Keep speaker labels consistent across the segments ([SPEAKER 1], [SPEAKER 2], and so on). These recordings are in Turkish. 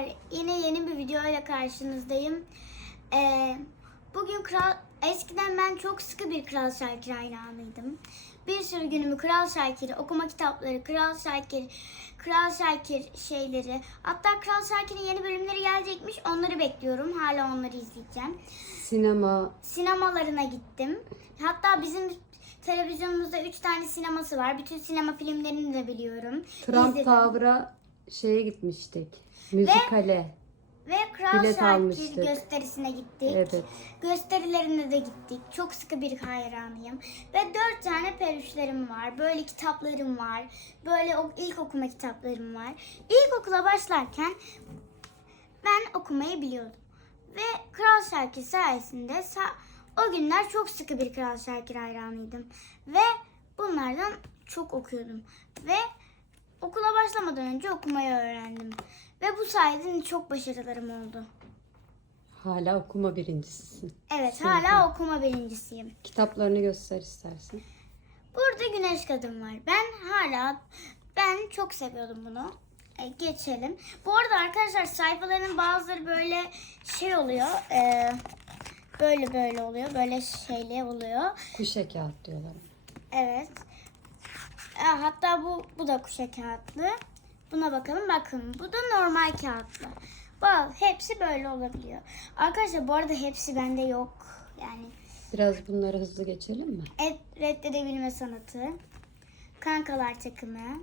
[SPEAKER 1] Arkadaşlar yine yeni bir videoyla karşınızdayım. Ee, bugün Kral eskiden ben çok sıkı bir Kral Şakir hayranıydım. Bir sürü günümü Kral Şakir, okuma kitapları, Kral Şakir, Kral Şakir şeyleri. Hatta Kral Şakir'in yeni bölümleri gelecekmiş. Onları bekliyorum. Hala onları izleyeceğim.
[SPEAKER 2] Sinema
[SPEAKER 1] Sinemalarına gittim. Hatta bizim televizyonumuzda 3 tane sineması var. Bütün sinema filmlerini de biliyorum.
[SPEAKER 2] Trump
[SPEAKER 1] İzledim.
[SPEAKER 2] Tower'a şeye gitmiştik. Müzikale.
[SPEAKER 1] Ve Kral
[SPEAKER 2] Bilet almıştık.
[SPEAKER 1] gösterisine gittik.
[SPEAKER 2] Evet.
[SPEAKER 1] Gösterilerine de gittik. Çok sıkı bir hayranıyım. Ve dört tane peruşlarım var. Böyle kitaplarım var. Böyle ilk okuma kitaplarım var. İlkokula başlarken ben okumayı biliyordum. Ve Kral Şakir sayesinde sa- o günler çok sıkı bir Kral Şakir hayranıydım. Ve bunlardan çok okuyordum. Ve okula başlamadan önce okumayı öğrendim. Ve bu sayede çok başarılarım oldu.
[SPEAKER 2] Hala okuma birincisisin.
[SPEAKER 1] Evet hala okuma birincisiyim.
[SPEAKER 2] Kitaplarını göster istersen.
[SPEAKER 1] Burada güneş kadın var. Ben hala ben çok seviyordum bunu. E, geçelim. Bu arada arkadaşlar sayfaların bazıları böyle şey oluyor. e, böyle böyle oluyor. Böyle şeyli oluyor.
[SPEAKER 2] Kuşe kağıt diyorlar.
[SPEAKER 1] Evet. E, hatta bu bu da kuşa kağıtlı. Buna bakalım. Bakın bu da normal kağıtlı. Bak hepsi böyle olabiliyor. Arkadaşlar bu arada hepsi bende yok. Yani
[SPEAKER 2] Biraz bunları hızlı geçelim mi?
[SPEAKER 1] Et, reddedebilme sanatı. Kankalar takımı.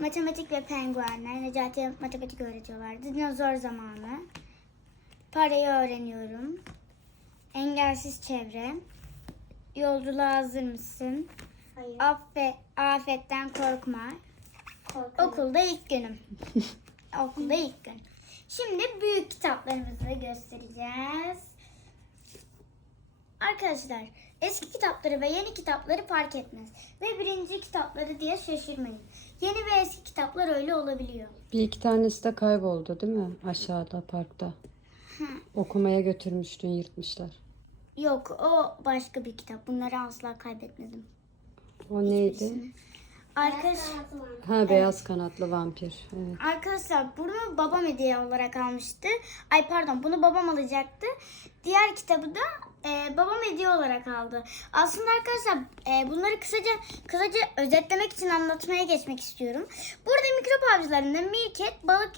[SPEAKER 1] Matematik ve penguenler. Necati'ye matematik öğretiyorlardı. Dinozor zamanı. Parayı öğreniyorum. Engelsiz çevre. Yolculuğa hazır mısın?
[SPEAKER 3] Hayır.
[SPEAKER 1] Affe, afetten korkma.
[SPEAKER 3] Korkarım.
[SPEAKER 1] Okulda ilk günüm. Okulda ilk gün. Şimdi büyük kitaplarımızı da göstereceğiz. Arkadaşlar eski kitapları ve yeni kitapları fark etmez. Ve birinci kitapları diye şaşırmayın. Yeni ve eski kitaplar öyle olabiliyor.
[SPEAKER 2] Bir iki tanesi de kayboldu değil mi? Aşağıda parkta. Okumaya götürmüştün yırtmışlar.
[SPEAKER 1] Yok o başka bir kitap. Bunları asla kaybetmedim.
[SPEAKER 2] O neydi?
[SPEAKER 1] Arkadaş.
[SPEAKER 2] Ha beyaz kanatlı vampir. Evet.
[SPEAKER 1] arkadaşlar bunu babam hediye olarak almıştı. Ay pardon bunu babam alacaktı. Diğer kitabı da e, babam hediye olarak aldı. Aslında arkadaşlar e, bunları kısaca kısaca özetlemek için anlatmaya geçmek istiyorum. Burada mikrop avcılarında Mirket balık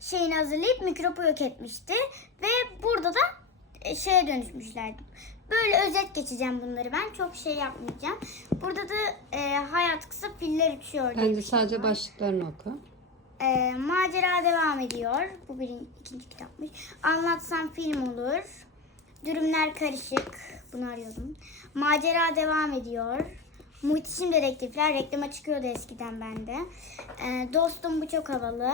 [SPEAKER 1] şeyini hazırlayıp mikropu yok etmişti. Ve burada da e, şeye dönüşmüşlerdi. Böyle özet geçeceğim bunları ben. Çok şey yapmayacağım. Burada da e, hayat kısa filler uçuyor.
[SPEAKER 2] Bence sadece
[SPEAKER 1] var.
[SPEAKER 2] başlıklarını oku.
[SPEAKER 1] Ee, macera devam ediyor. Bu birinci, ikinci kitapmış. Anlatsam film olur. Dürümler karışık. Bunu arıyordum. Macera devam ediyor. Muhteşem dedektifler reklama çıkıyordu eskiden bende. Ee, dostum bu çok havalı.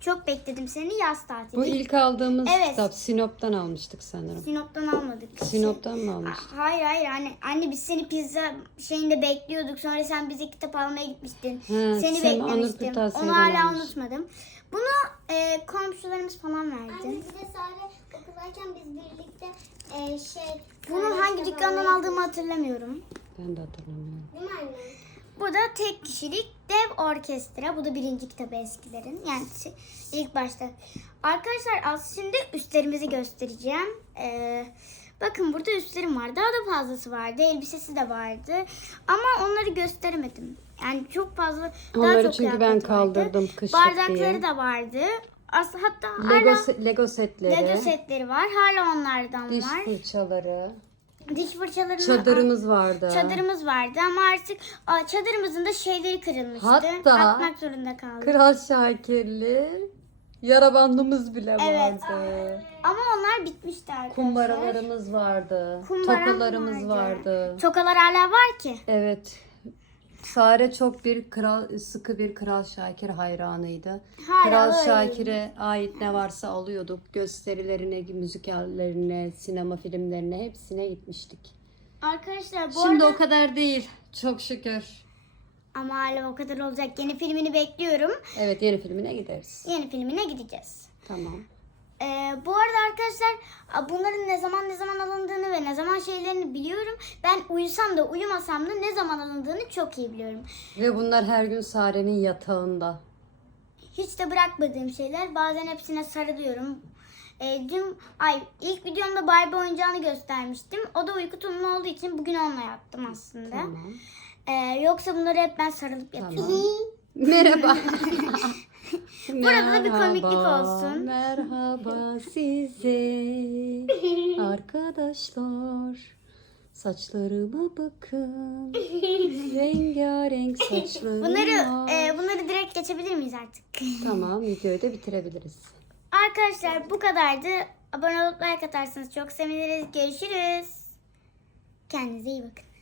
[SPEAKER 1] Çok bekledim seni yaz tatili.
[SPEAKER 2] Bu ilk aldığımız
[SPEAKER 1] Evet.
[SPEAKER 2] kitap Sinop'tan almıştık sanırım.
[SPEAKER 1] Sinop'tan almadık.
[SPEAKER 2] Sinop'tan mı almıştık?
[SPEAKER 1] Hayır hayır anne, anne biz seni pizza şeyinde bekliyorduk. Sonra sen bize kitap almaya gitmiştin.
[SPEAKER 2] He,
[SPEAKER 1] seni
[SPEAKER 2] sen Onur
[SPEAKER 1] beklemiştim.
[SPEAKER 2] Kırtasiye'den
[SPEAKER 1] Onu hala
[SPEAKER 2] almıştın.
[SPEAKER 1] unutmadım. Bunu e, komşularımız falan
[SPEAKER 3] Anne
[SPEAKER 1] verdi.
[SPEAKER 3] bir de Sare okuldayken biz birlikte e, şey...
[SPEAKER 1] Bunu hangi dükkandan aldığımı hatırlamıyorum.
[SPEAKER 2] Ben de hatırlamıyorum.
[SPEAKER 3] Değil mi anne?
[SPEAKER 1] Bu da tek kişilik dev orkestra. Bu da birinci kitabı eskilerin. Yani ilk başta. Arkadaşlar az şimdi üstlerimizi göstereceğim. Ee, bakın burada üstlerim var. Daha da fazlası vardı. Elbisesi de vardı. Ama onları gösteremedim. Yani çok fazla daha
[SPEAKER 2] Onları
[SPEAKER 1] çok
[SPEAKER 2] çünkü ben
[SPEAKER 1] kıyafet vardı.
[SPEAKER 2] kaldırdım kışlık
[SPEAKER 1] Bardakları
[SPEAKER 2] diye.
[SPEAKER 1] da vardı. As hatta
[SPEAKER 2] Lego,
[SPEAKER 1] hala
[SPEAKER 2] Lego setleri,
[SPEAKER 1] Lego setleri var. Hala onlardan
[SPEAKER 2] diş
[SPEAKER 1] var.
[SPEAKER 2] fırçaları,
[SPEAKER 1] Diş fırçalarını
[SPEAKER 2] çadırımız vardı.
[SPEAKER 1] Çadırımız vardı ama artık aa, çadırımızın da şeyleri kırılmıştı.
[SPEAKER 2] Hatta-
[SPEAKER 1] Atmak zorunda kaldık.
[SPEAKER 2] Kral Şakirli yara bandımız bile
[SPEAKER 1] Evet.
[SPEAKER 2] vardı.
[SPEAKER 1] Ama onlar bitmişti arkadaşlar.
[SPEAKER 2] Kumbaralarımız vardı.
[SPEAKER 1] Kumbaram
[SPEAKER 2] Tokalarımız vardı.
[SPEAKER 1] Tokalar hala var ki.
[SPEAKER 2] Evet. Sare çok bir kral sıkı bir Kral Şakir hayranıydı.
[SPEAKER 1] Hala
[SPEAKER 2] Kral. Şakir'e ait ne varsa alıyorduk. Gösterilerine, müzikallerine, sinema filmlerine hepsine gitmiştik.
[SPEAKER 1] Arkadaşlar bu
[SPEAKER 2] Şimdi
[SPEAKER 1] arada
[SPEAKER 2] o kadar değil. Çok şükür.
[SPEAKER 1] ama hala o kadar olacak. Yeni filmini bekliyorum.
[SPEAKER 2] Evet yeni filmine gideriz.
[SPEAKER 1] Yeni filmine gideceğiz.
[SPEAKER 2] Tamam.
[SPEAKER 1] Ee, bu arada arkadaşlar bunların ne zaman ne zaman alındığını ve ne zaman şeylerini biliyorum. Ben uyusam da uyumasam da ne zaman alındığını çok iyi biliyorum.
[SPEAKER 2] Ve bunlar her gün Sare'nin yatağında.
[SPEAKER 1] hiç de bırakmadığım şeyler. Bazen hepsine sarılıyorum. E, dün ay ilk videomda Barbie oyuncağını göstermiştim. O da uyku tulumu olduğu için bugün onunla yattım aslında.
[SPEAKER 2] Tamam.
[SPEAKER 1] E, yoksa bunları hep ben sarılıp yatıyorum.
[SPEAKER 2] Tamam. Merhaba.
[SPEAKER 1] Burada da bir komiklik olsun.
[SPEAKER 2] Merhaba size arkadaşlar. Saçlarıma bakın. Rengarenk saçlarım
[SPEAKER 1] Bunları e, bunları direkt geçebilir miyiz artık?
[SPEAKER 2] Tamam videoyu da bitirebiliriz.
[SPEAKER 1] Arkadaşlar bu kadardı. Abone olup like atarsanız çok seviniriz. Görüşürüz. Kendinize iyi bakın.